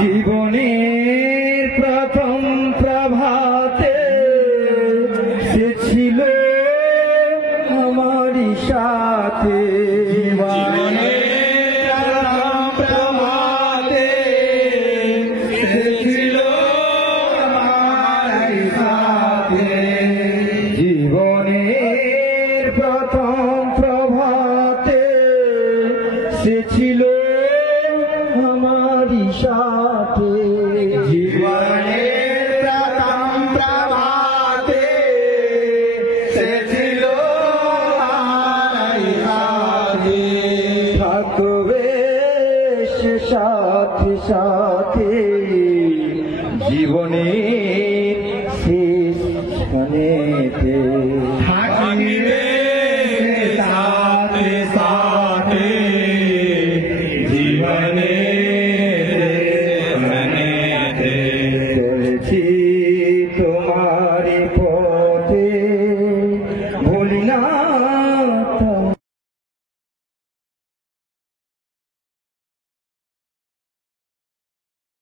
জীবনের প্রথম প্রভাতে সে ছিল আমারই সাথে। জীবনের প্রথম প্রভাতে সে ছিল আমারই সাথে। জীবনের প্রথম প্রভাতে সে ছিল আমারই সাথে। থাকবে সে সাথে সাথে জীবনে